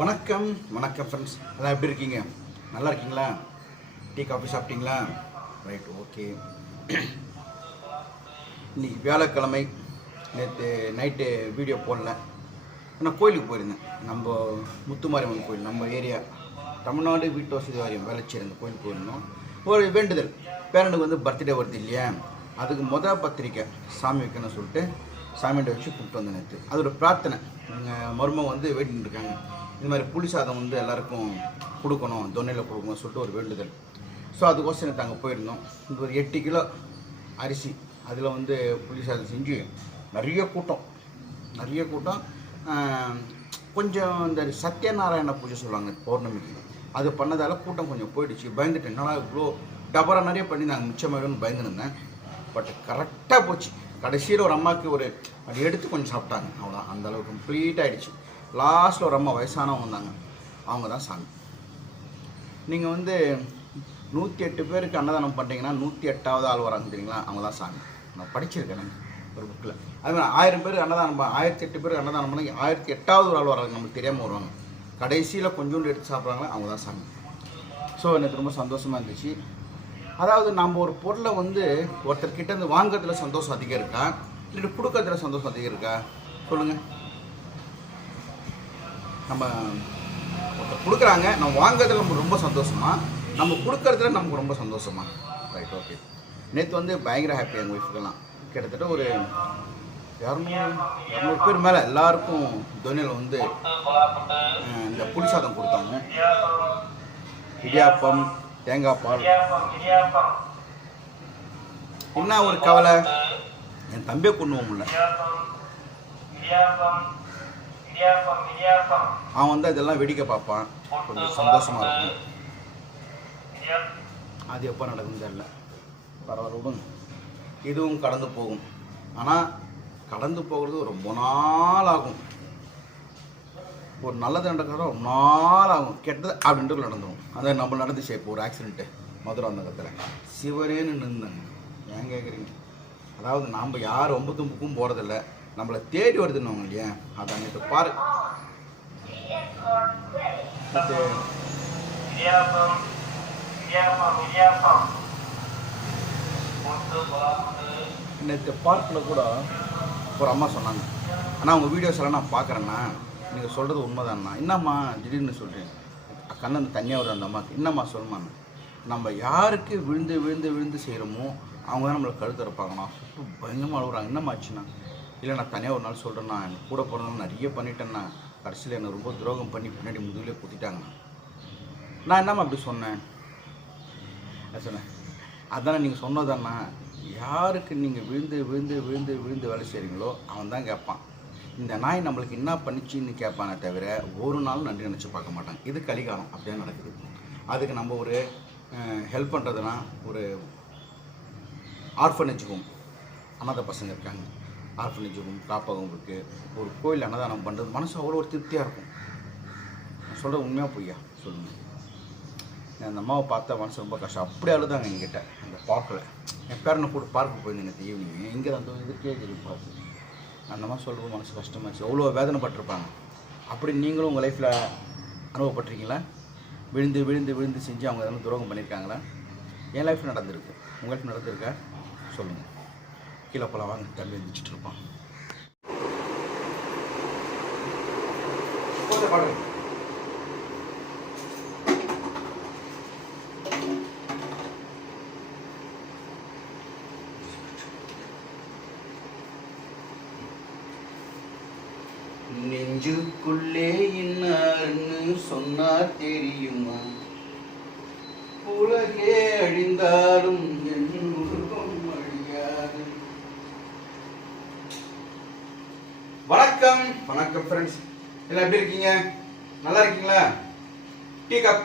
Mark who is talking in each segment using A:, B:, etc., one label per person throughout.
A: வணக்கம் வணக்கம் ஃப்ரெண்ட்ஸ் எல்லாம் எப்படி இருக்கீங்க நல்லா இருக்கீங்களா டீ காஃபி சாப்பிட்டீங்களா ரைட் ஓகே இன்றைக்கி வியாழக்கிழமை நேற்று நைட்டு வீடியோ போடல நான் கோயிலுக்கு போயிருந்தேன் நம்ம முத்துமாரியம்மன் கோயில் நம்ம ஏரியா தமிழ்நாடு வீட்டு வசதி வாரியம் வேலைச்சேரி அந்த கோயிலுக்கு போயிருந்தோம் ஒரு வேண்டுதல் பேரனுக்கு வந்து பர்த்டே வருது இல்லையா அதுக்கு மொதல் பத்திரிக்கை சாமி வைக்கணும்னு சொல்லிட்டு சாமியோட வச்சு கூப்பிட்டு வந்தேன் நேற்று அதோடய பிரார்த்தனை எங்கள் மருமம் வந்து வெயிட்டின்னு இருக்காங்க இந்த மாதிரி புளி சாதம் வந்து எல்லாருக்கும் கொடுக்கணும் தொன்னையில் கொடுக்கணும் சொல்லிட்டு ஒரு வேண்டுதல் ஸோ அதுக்கோசரம் எனக்கு அங்கே போயிருந்தோம் இந்த ஒரு எட்டு கிலோ அரிசி அதில் வந்து புளி சாதம் செஞ்சு நிறைய கூட்டம் நிறைய கூட்டம் கொஞ்சம் இந்த சத்யநாராயண பூஜை சொல்லுவாங்க பௌர்ணமிக்கு அது பண்ணதால் கூட்டம் கொஞ்சம் போயிடுச்சு பயந்துட்டேன் என்னால் இவ்வளோ டபராக நிறைய பண்ணி நாங்கள் மிச்சமாயிடும்னு பயந்துருந்தேன் பட் கரெக்டாக போச்சு கடைசியில் ஒரு அம்மாவுக்கு ஒரு அது எடுத்து கொஞ்சம் சாப்பிட்டாங்க அவ்வளோ அந்தளவுக்கு கம்ப்ளீட் ஆகிடுச்சு லாஸ்ட்டில் ஒரு அம்மா வயசானவங்க வந்தாங்க அவங்க தான் சாமி நீங்கள் வந்து நூற்றி எட்டு பேருக்கு அன்னதானம் பண்ணிட்டீங்கன்னா நூற்றி எட்டாவது ஆள் வராங்க தெரியுங்களா அவங்க தான் சாமி நான் படிச்சிருக்கேன் ஒரு புக்கில் அதுமாதிரி ஆயிரம் பேர் அன்னதானம் ஆயிரத்தி எட்டு பேருக்கு அன்னதானம் பண்ணி ஆயிரத்தி எட்டாவது ஒரு ஆள் வராங்க நமக்கு தெரியாமல் வருவாங்க கடைசியில் கொஞ்சோண்டு எடுத்து சாப்பிட்றாங்க அவங்க தான் சாமி ஸோ எனக்கு ரொம்ப சந்தோஷமாக இருந்துச்சு அதாவது நம்ம ஒரு பொருளை வந்து ஒருத்தர்கிட்ட இருந்து வாங்குறதுல சந்தோஷம் அதிகம் இருக்கா இல்லை கொடுக்கறதுல சந்தோஷம் அதிகம் இருக்கா சொல்லுங்கள் நம்ம கொடுக்குறாங்க நம்ம வாங்குறதுல நமக்கு ரொம்ப சந்தோஷமா நம்ம கொடுக்குறதுல நமக்கு ரொம்ப சந்தோஷமா ரைட் ஓகே நேற்று வந்து பயங்கர ஹாப்பி எங்கள் ஒய்ஃபுக்கெல்லாம் கிட்டத்தட்ட ஒரு இரநூறு இரநூறு பேர் மேலே எல்லாருக்கும் துணியில் வந்து இந்த புளிசாதம் கொடுத்தாங்க இடியாப்பம் தேங்காய் பால் என்ன ஒரு கவலை என் தம்பியை கொண்டு முடியல அவன் வந்து இதெல்லாம் வெடிக்க பார்ப்பான் கொஞ்சம் சந்தோஷமாக இருக்கும் அது எப்போ நடக்கும் தெரியல பரவாயில்ல இதுவும் கடந்து போகும் ஆனால் கடந்து போகிறது ரொம்ப நாள் ஆகும் ஒரு நல்லது நடக்கிறத ரொம்ப நாள் ஆகும் கெட்டது அப்படின்ட்டு நடந்துடும் அதான் நம்ம நடந்துச்சு இப்போ ஒரு ஆக்சிடென்ட்டு மதுரை அந்த கத்தில் சிவரேன்னு நின்றுந்தாங்க ஏன் கேட்குறீங்க அதாவது நாம் யார் ரொம்ப தும்புக்கும் போகிறதில்ல நம்மளை தேடி வருதுன்னு இல்லையா அதை நேற்று பாரு நேற்று பார்க்கில் கூட ஒரு அம்மா சொன்னாங்க ஆனால் உங்கள் வீடியோஸ் எல்லாம் நான் பார்க்குறேண்ணா நீங்கள் சொல்கிறது உண்மைதான்ண்ணா என்னம்மா திடீர்னு சொல்கிறேன் கண்ணன் தனியாக வருது அந்த அம்மாவுக்கு என்னம்மா சொல்லுமா நம்ம யாருக்கு விழுந்து விழுந்து விழுந்து செய்கிறோமோ அவங்க தான் நம்மளை கழுத்து இருப்பாங்கண்ணா பயங்கரமாக அழுகுறாங்க என்னம்மா ஆச்சுண்ணா இல்லை நான் தனியாக ஒரு நாள் சொல்கிறேண்ணா எனக்கு கூட பிறந்தவங்க நிறைய பண்ணிட்டேன்னா கடைசியில் என்னை ரொம்ப துரோகம் பண்ணி பின்னாடி முதுகிலே குத்திட்டாங்கண்ணா நான் என்னம்மா அப்படி சொன்னேன் சொன்னேன் அதான் நீங்கள் சொன்னதாண்ணா யாருக்கு நீங்கள் விழுந்து விழுந்து விழுந்து விழுந்து வேலை செய்கிறீங்களோ அவன் தான் கேட்பான் இந்த நாய் நம்மளுக்கு என்ன பண்ணிச்சின்னு கேட்பானே தவிர ஒரு நாள் நன்றி நினச்சி பார்க்க மாட்டான் இது கலிகாலம் அப்படியே நடக்குது அதுக்கு நம்ம ஒரு ஹெல்ப் பண்ணுறதுனா ஒரு ஆர்ஃபனேஜ் ஹோம் அனாத பசங்க இருக்காங்க ஆர்ஃபனேஜுக்கும் காப்பகம் இருக்குது ஒரு கோயில் அன்னதானம் பண்ணுறது மனசு அவ்வளோ ஒரு திருப்தியாக இருக்கும் நான் சொல்கிற உண்மையாக பொய்யா சொல்லுங்கள் அந்த அம்மாவை பார்த்தா மனசு ரொம்ப கஷ்டம் அப்படி அழுதாங்க எங்கிட்ட அந்த பார்க்கில் என் பேரனை கூட பார்க்க போயிருந்தேன் ஈவினிங் எங்கே அந்த இதுக்கே தெரியும் பார்த்து அந்த மாதிரி சொல்லும்போது மனசு கஷ்டமாச்சு அவ்வளோ வேதனைப்பட்டிருப்பாங்க அப்படி நீங்களும் உங்கள் லைஃப்பில் அனுபவப்பட்டிருக்கீங்களா விழுந்து விழுந்து விழுந்து செஞ்சு அவங்க எதனா துரோகம் பண்ணியிருக்காங்களா என் லைஃப்பில் நடந்திருக்கு உங்கள் லைஃப் நடந்திருக்கா சொல்லுங்கள் கீழே போல வாங்க தள்ளி எழுந்துச்சுட்டு இருப்போம் நெஞ்சுக்குள்ளே இன்னார்னு சொன்னா தெரியுமா உலகே அழிந்தாலும் என் வணக்கம் ஃப்ரெண்ட்ஸ் எல்லாம் எப்படி இருக்கீங்க நல்லா இருக்கீங்களா டீ காப்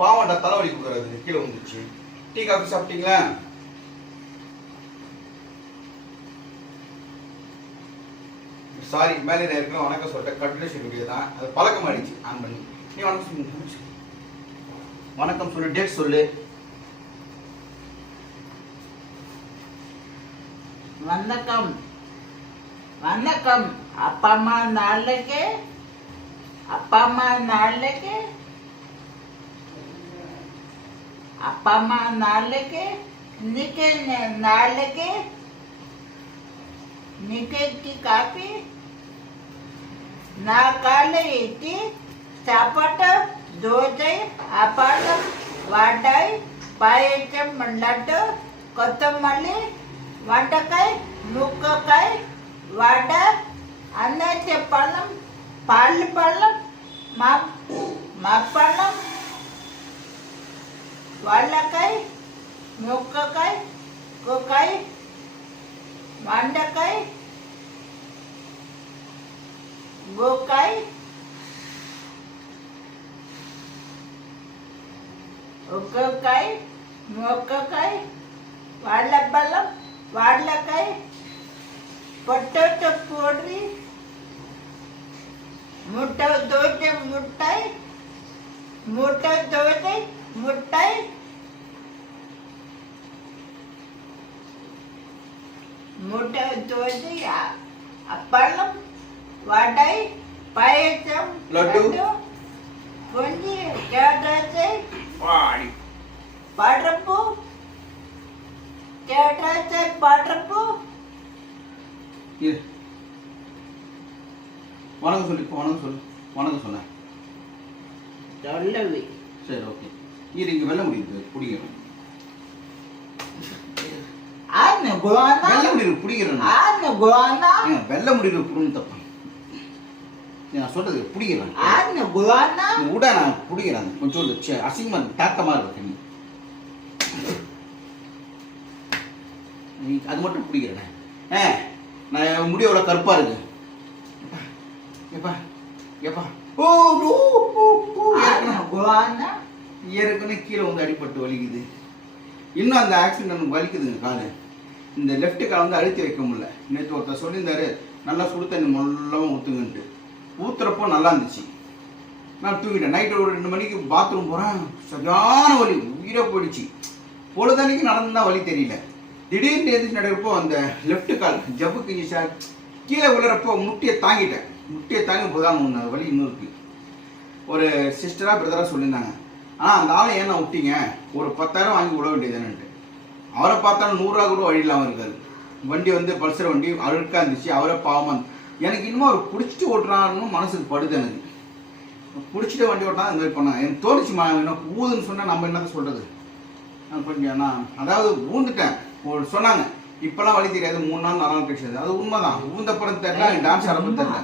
A: பாவண்டா தலைவலி கொடுக்குறது கீழே வந்துச்சு டீ காஃபி சாப்பிட்டீங்களா சாரி மேலே நான் வணக்கம் சொல்லிட்டேன் கட்டுலேஷன் வீடியோ தான் அது பழக்கம் ஆயிடுச்சு ஆன் பண்ணி நீ வணக்கம் சொல்லுங்க வணக்கம் சொல்லு டேட் சொல்லு
B: வணக்கம் வணக்கம் ಅಪ್ಪ ಅಮ್ಮ ನಾಡ್ಲಿಕ್ಕೆ ಅಪ್ಪ ಅಮ್ಮ ನಾಡ್ಲಿಕ್ಕೆ ಅಪ್ಪ ಅಮ್ಮ ನಾಡ್ಲಿಕ್ಕೆ ನಿಕೆ ನಾಡ್ಲಿಕ್ಕೆ ನಿಕೆ ಕಾಫಿ నా కాళ్ళు ఎత్తి చప్పట దోజై అపాట వాటాయి పాయచం మండట్టు కొత్తమల్లి వంటకాయ ముక్కకాయ వాట అన్నైతే పళ్ళం పాళ్ళు పళ్ళం మా మా పళ్ళం వాళ్ళకాయ మొక్కకాయ కుక్కాయ మండకాయ గోకాయ ఒక్కొక్కాయ మొక్కకాయ వాళ్ళ బలం వాళ్ళకాయ పొట్టొట్ట పొడి मोठा दोईचे मुठाई मोठा दोईचे मुठाई मोठा दोईचा अब पडलं पायचं लडडू कोणी दादा चेक पाणी पाट्रपो क्या चेक
A: வணக்கம் சொல்லி வணக்கம் சொல்லு வணக்கம் சொன்ன சரி ஓகே இது இங்கே வெள்ள முடியுது பிடிக்கிறோம் முடிய முடிவு முடிவு நான் சொல்றது பிடிக்கிறேன் நான் பிடிக்கிறேன் அது மட்டும் நான் கருப்பா இருக்கு எப்பா எப்பா ஓ ஏற்கனவே ஏற்கனவே கீழே வந்து அடிபட்டு வலிக்குது இன்னும் அந்த ஆக்சிடென்ட் வலிக்குதுங்க காலு இந்த லெஃப்ட் கால் வந்து அழுத்தி வைக்க முடியல நேற்று ஒருத்தர் சொல்லியிருந்தாரு நல்லா சுடு தண்ணி மொல்லமாக ஊற்றுங்கன்ட்டு ஊற்றுறப்போ நல்லா இருந்துச்சு நான் தூங்கிட்டேன் நைட்டு ஒரு ரெண்டு மணிக்கு பாத்ரூம் போகிறேன் சரியான வலி உயிரை போயிடுச்சு பொழுதன்னைக்கு நடந்தா வலி தெரியல திடீர்னு எதிர்த்து நடக்கிறப்போ அந்த லெஃப்ட் கால் ஜவ்வு கிஞ்சி சார் கீழே விழுறப்போ முட்டியை தாங்கிட்டேன் முட்டையை தாங்க போதாங்க ஒன்று அது வழி இன்னும் இருக்குது ஒரு சிஸ்டராக பிரதராக சொல்லியிருந்தாங்க ஆனால் அந்த ஆளை ஏன் நான் விட்டீங்க ஒரு பத்தாயிரம் வாங்கி விட வேண்டியதுன்னு அவரை பார்த்தாலும் நூறுரூவா கூட வழி இல்லாமல் இருக்காது வண்டி வந்து பல்சர் வண்டி அழுக்காக இருந்துச்சு அவரை பாவமாக எனக்கு இன்னும் அவர் பிடிச்சிட்டு ஓட்டுறான்னு மனசுக்கு படுது எனக்கு பிடிச்சிட்டு வண்டி ஓட்டினா இந்த மாதிரி பண்ணாங்க எனக்கு தோணுச்சுமா ஊதுன்னு சொன்னால் நம்ம என்னதான் சொல்கிறது கொஞ்சம் அதாவது ஊந்துட்டேன் ஒரு சொன்னாங்க இப்போலாம் வழி தெரியாது மூணு நாள் நாலு நாள் கிடைச்சது அது உண்மைதான் ஊந்தப்படம் தெரியல டான்ஸ் ஆரம்பம் தெரியல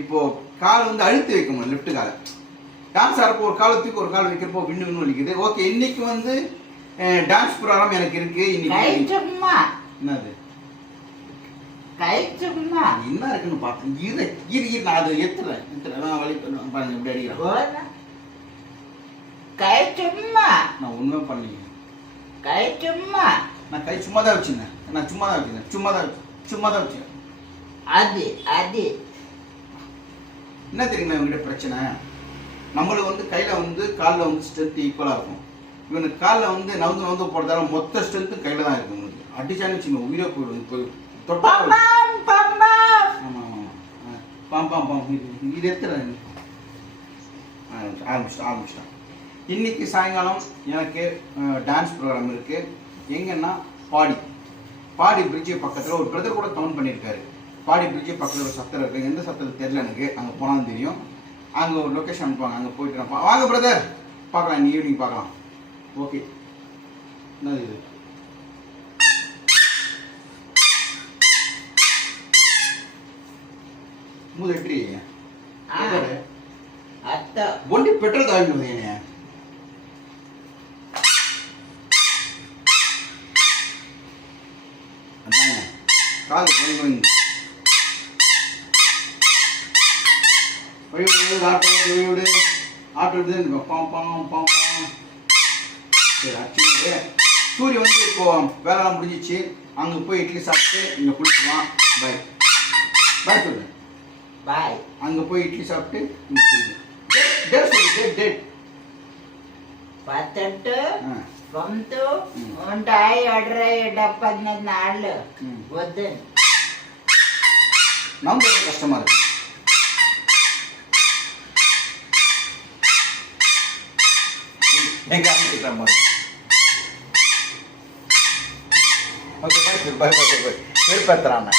A: இப்போ கால் வந்து அழுத்தி வைக்க முடியும் லெஃப்ட் கால டான்ஸ் ஆடுறப்போ ஒரு காலை தூக்கி ஒரு கால் வைக்கிறப்போ விண்ணு விண்ணு வலிக்குது ஓகே இன்னைக்கு வந்து டான்ஸ் ப்ரோக்ராம் எனக்கு இருக்கு இன்னைக்கு என்னது
B: என்ன
A: இருக்குன்னு பார்த்தேன் நான் வழி சும்மா நான் நான் சும்மா தான் வச்சிருந்தேன் நான் சும்மா தான் வச்சிருந்தேன் சும்மா தான் சும்மா தான்
B: அது அது
A: என்ன தெரியுங்களா இவங்ககிட்ட பிரச்சனை நம்மளுக்கு வந்து கையில் வந்து காலில் வந்து ஸ்ட்ரென்த் ஈக்குவலாக இருக்கும் இவனுக்கு காலில் வந்து நவுந்து நவுந்து போடுறதால மொத்த ஸ்ட்ரென்த்தும் கையில் தான் இருக்கு உங்களுக்கு அடிச்சானு வச்சுங்க உயிரை போயிடும் பாம் இது இன்னைக்கு சாயங்காலம் எனக்கு டான்ஸ் ப்ரோக்ராம் இருக்குது எங்கன்னா பாடி பாடி பிரிட்ஜு பக்கத்தில் ஒரு பிரதர் கூட டவுன் பண்ணியிருக்காரு பாடி பிரிட்ஜு பக்கத்தில் ஒரு சத்தம் இருக்குது எந்த சத்தம் தெரில எனக்கு அங்கே போனாலும் தெரியும் அங்கே ஒரு லொக்கேஷன் அனுப்புவாங்க அங்கே போயிட்டு நான் வாங்க பிரதர் பார்க்கலாம் இன்னைக்கு ஈவினிங் பார்க்கலாம் ஓகே என்னது இது மூணு எட்டு ஒண்டி பெட்ரோல் தாங்கி கால் பாட்டு வந்து இந்த பாம் பாம் பாம் சரி ஆக்சுவலி சூரிய வந்து இப்போ வேலைலாம் முடிஞ்சிச்சு அங்கே போய் இட்லி சாப்பிட்டு இங்கே குளிச்சுவான் பாய் பாய் சொல்லு பாய் அங்கே போய் இட்லி சாப்பிட்டு இங்கே குளிச்சு டேட் சொல்லு டேட் டேட்
B: పద్దెంటు పంతు ఉంటాయి అడ్రై డెబ్బై నాలుగు వద్దు
A: నమ్మకం కస్టమర్ எங்க ஆரம்பிக்கிறோம் ஓகே பாய் பாய் பாய் பாய் விருப்பத்துறான